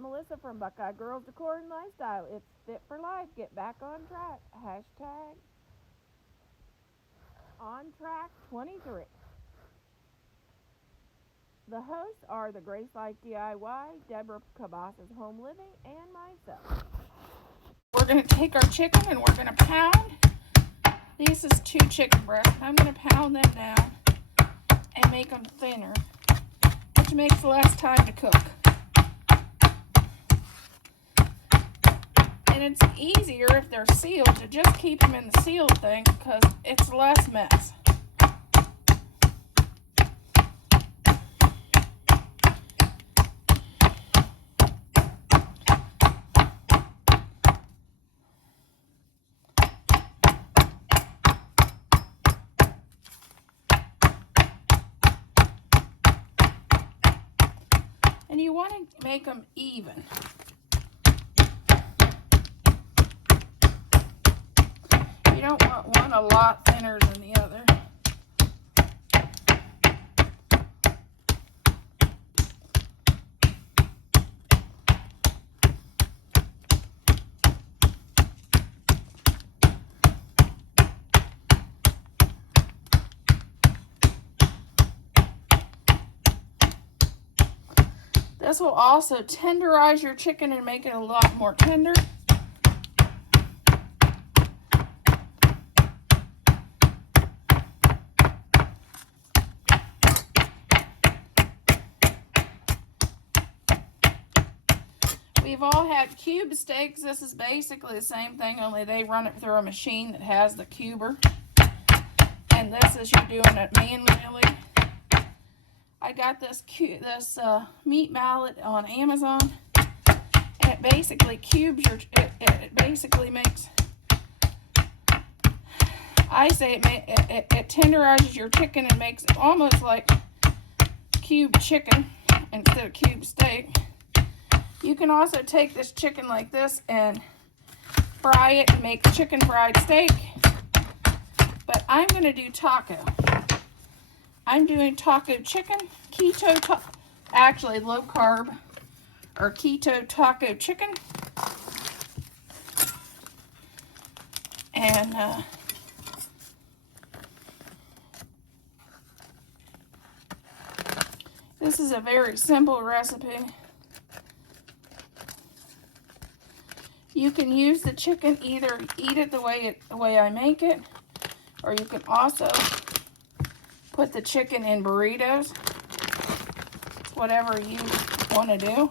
Melissa from Buckeye Girls Decor and Lifestyle. It's fit for life. Get back on track. Hashtag on track 23. The hosts are the Grace Life DIY, Deborah Cabasas Home Living, and myself. We're going to take our chicken and we're going to pound. This is 2 chicken breasts. I'm going to pound them down and make them thinner, which makes less time to cook. And it's easier if they're sealed to just keep them in the sealed thing because it's less mess. And you want to make them even. You don't want one a lot thinner than the other. This will also tenderize your chicken and make it a lot more tender. We've all had cube steaks. This is basically the same thing, only they run it through a machine that has the cuber. And this is you doing it manually. I got this meat mallet on Amazon, and it basically cubes your. It basically makes. I say it tenderizes your chicken and makes it almost like cube chicken instead of cube steak. You can also take this chicken like this and fry it and make chicken fried steak. But I'm going to do taco. I'm doing taco chicken, actually low carb or keto taco chicken. And this is a very simple recipe. You can use the chicken, either eat it the way I make it, or you can also put the chicken in burritos. It's whatever you want to do.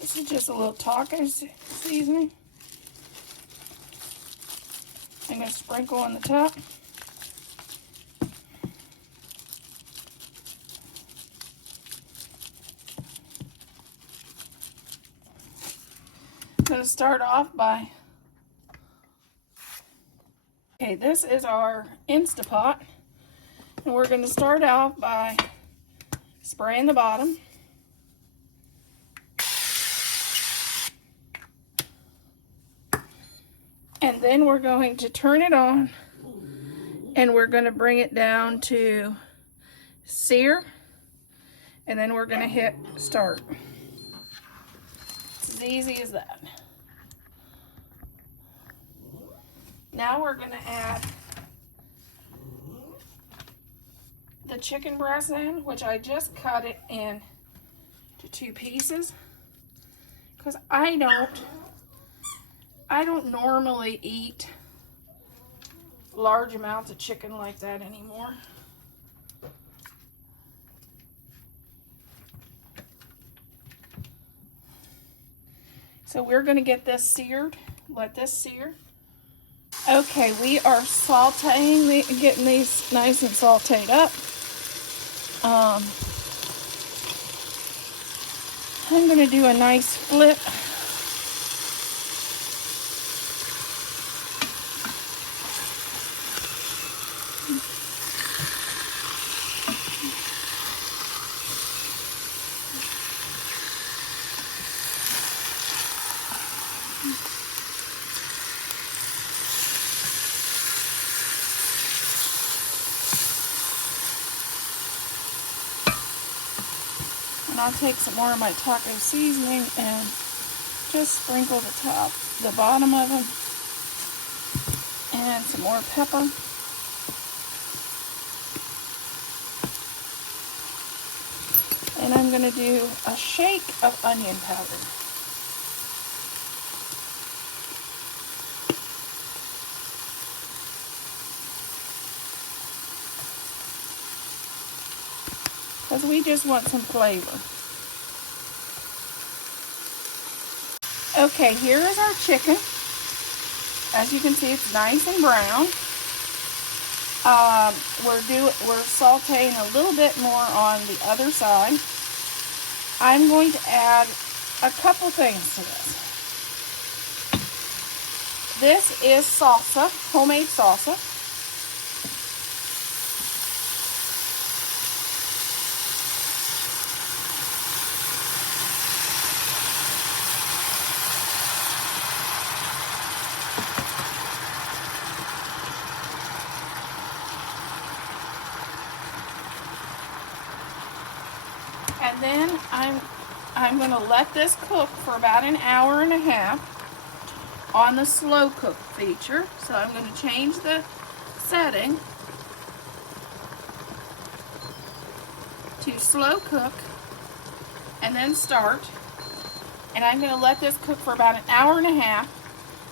This is just a little taco seasoning. I'm going to sprinkle on the top. I'm going to start off by, okay, this is our Instapot. And we're going to start off by spraying the bottom. And then we're going to turn it on and we're going to bring it down to sear. And then we're going to hit start. It's as easy as that. Now we're going to add the chicken breast in, which I just cut it in to 2 pieces because I don't normally eat large amounts of chicken like that anymore. So we're going to get this seared. Let this sear. Okay, we are sauteing, getting these nice and sauteed up. I'm going to do a nice flip I'll take some more of my taco seasoning and just sprinkle the bottom of them. And some more pepper. And I'm going to do a shake of onion powder. Because we just want some flavor. Okay, here is our chicken. As you can see, it's nice and brown. We're sauteing a little bit more on the other side. I'm going to add a couple things to this. This is salsa, homemade salsa. And then I'm going to let this cook for about an hour and a half on the slow cook feature. So I'm going to change the setting to slow cook and then start. And I'm going to let this cook for about an hour and a half.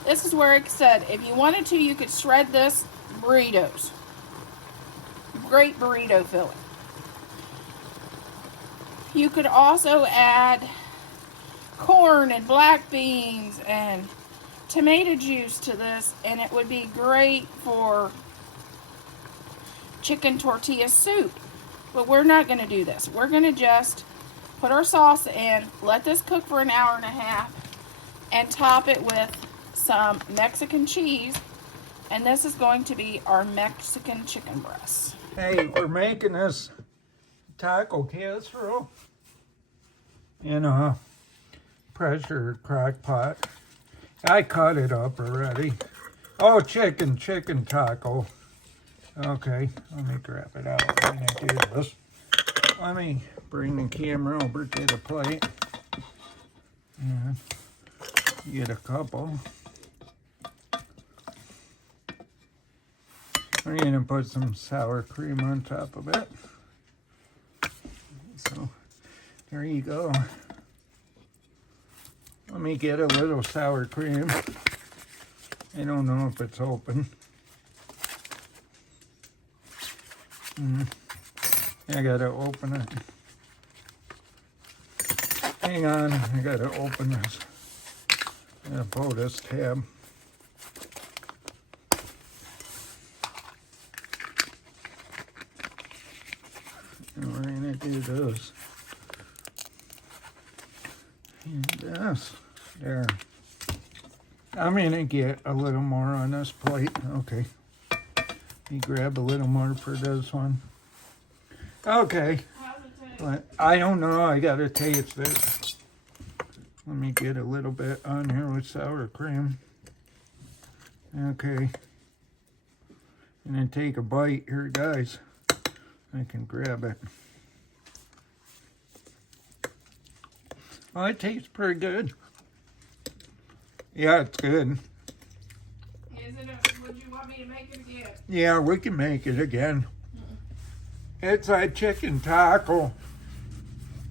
This is where it said if you wanted to, you could shred this burritos. Great burrito filling. You could also add corn and black beans and tomato juice to this, and it would be great for chicken tortilla soup. But we're not going to do this. We're going to just put our sauce in, let this cook for an hour and a half, and top it with some Mexican cheese. And this is going to be our Mexican chicken breast. Hey, we're making this taco casserole in a pressure crock pot. I cut it up already. Oh, chicken taco. Okay, let me grab it out when I do this. Let me bring the camera over to the plate. And get a couple. I'm gonna put some sour cream on top of it. So, there you go. Let me get a little sour cream. I don't know if it's open. I gotta open it. Hang on, I gotta open this. I'm gonna pull this tab. And we're gonna do this. And this. There. I'm gonna get a little more on this plate. Okay. Let me grab a little more for this one. Okay. But I don't know. I gotta taste it. Let me get a little bit on here with sour cream. Okay. And then take a bite here, guys. I can grab it. Oh, it tastes pretty good. Yeah, it's good. Would you want me to make it again? Yeah, we can make it again. It's a chicken taco.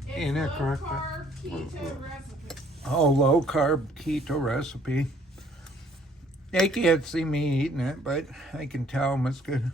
It's low-carb keto recipe. Oh, low-carb keto recipe. They can't see me eating it, but I can tell them it's good.